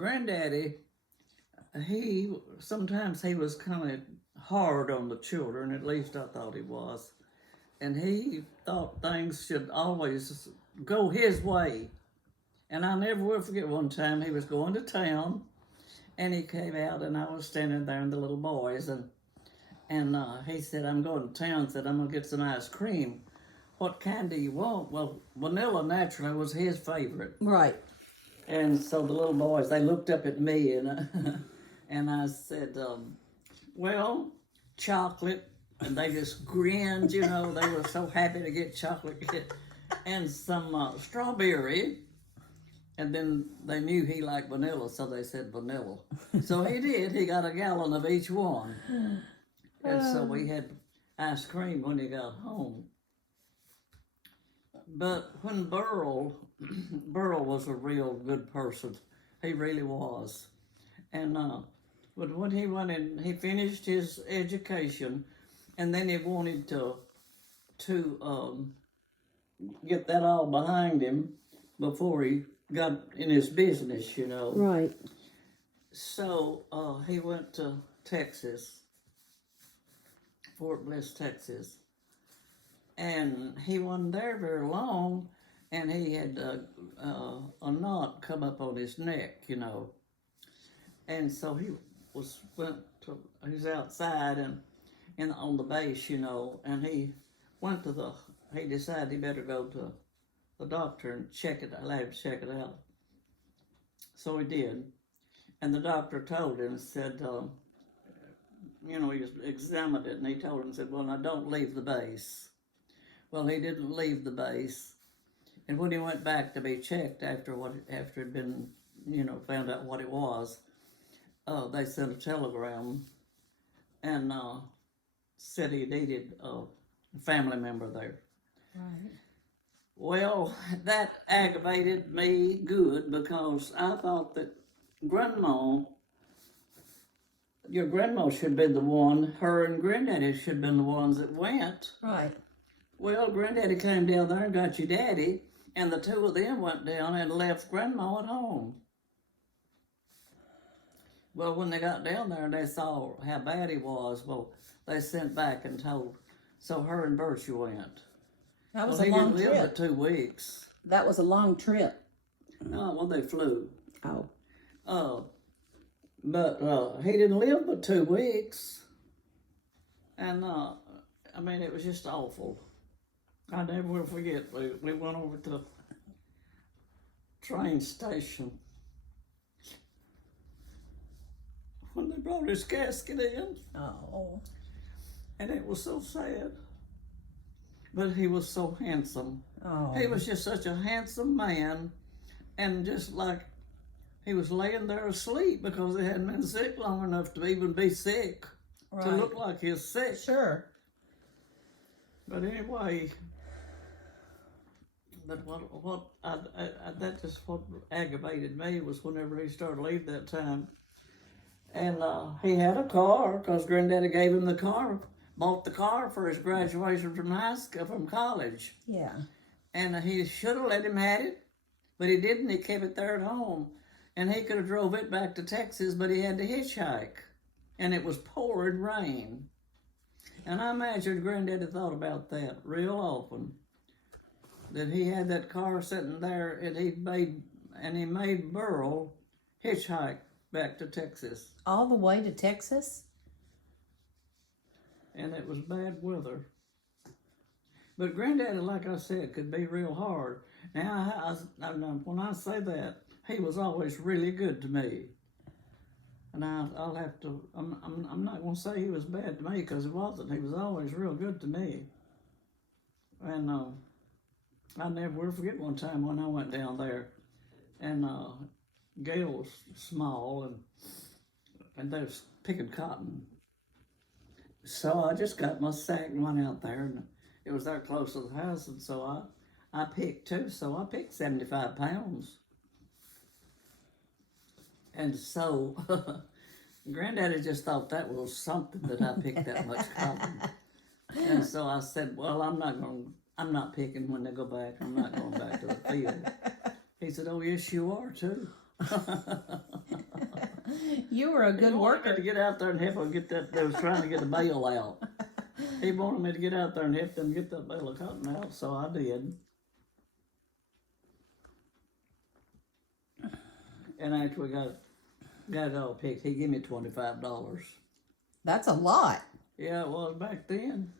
Granddaddy, sometimes he was kind of hard on the children, at least I thought he was. And he thought things should always go his way. And I never will forget one time he was going to town and he came out and I was standing there and the little boys and he said, I'm going to town, said, I'm going to get some ice cream. What kind do you want? Well, vanilla naturally was his favorite. Right. And so the little boys, they looked up at me and and I said, well, chocolate. And they just grinned, you know, they were so happy to get chocolate. And some strawberry. And then they knew he liked vanilla, so they said vanilla. So he did. He got a gallon of each one. And so we had ice cream when he got home. But when Berl was a real good person. He really was. And but when he went in, he finished his education, and then he wanted to get that all behind him before he got in his business, you know. Right. So he went to Texas, Fort Bliss, Texas. And he wasn't there very long, and he had a knot come up on his neck, you know. And so he was outside and on the base, you know, and he decided he better go to the doctor and let him check it out. So he did. And the doctor told him, said, he examined it, and he told him, said, well, now don't leave the base. Well, he didn't leave the base. And when he went back to be checked after it had been, found out what it was, they sent a telegram and said he needed a family member there. Right. Well, that aggravated me good because I thought that your grandma should be the one, her and Granddaddy should have been the ones that went. Right. Well, Granddaddy came down there and got your daddy, and the two of them went down and left Grandma at home. Well, when they got down there and they saw how bad he was, well, they sent back and told, so her and Bertie went. That was a long trip. He didn't live but 2 weeks. That was a long trip. No, well, they flew. Oh. But he didn't live but 2 weeks. And, it was just awful. I never will forget, we went over to the train station when they brought his casket in. Oh. And it was so sad. But he was so handsome. Oh. He was just such a handsome man, and just like he was laying there asleep because he hadn't been sick long enough to even be sick, right. To look like he was sick. Sure. But anyway, what aggravated me was whenever he started leaving that time, and he had a car because Granddaddy gave him the car. Bought the car for his graduation from college. Yeah. And he should have let him have it, but he didn't. He kept it there at home. And he could have drove it back to Texas, but he had to hitchhike. And it was pouring rain. And I imagine Granddaddy thought about that real often. That he had that car sitting there and he made Berl hitchhike back to Texas. All the way to Texas? And it was bad weather. But Granddaddy, like I said, could be real hard. Now, when I say that, he was always really good to me. And I'll have to, I'm not going to say he was bad to me because he wasn't. He was always real good to me. And I never will forget one time when I went down there and Gail was small and they was picking cotton. So I just got my sack and went out there, and it was there close to the house, and so I picked too. So I picked 75 pounds. And so Granddaddy just thought that was something that I picked that much cotton. And so I said, well, I'm not picking when they go back. I'm not going back to the field. He said, oh, yes, you are too. You were a good He wanted me worker. to get out there and help them get that. They was trying to get the bale out. He wanted me to get out there and help them get that bale of cotton out, so I did. And after we got it all picked, he gave me $25. That's a lot. Yeah, it was back then.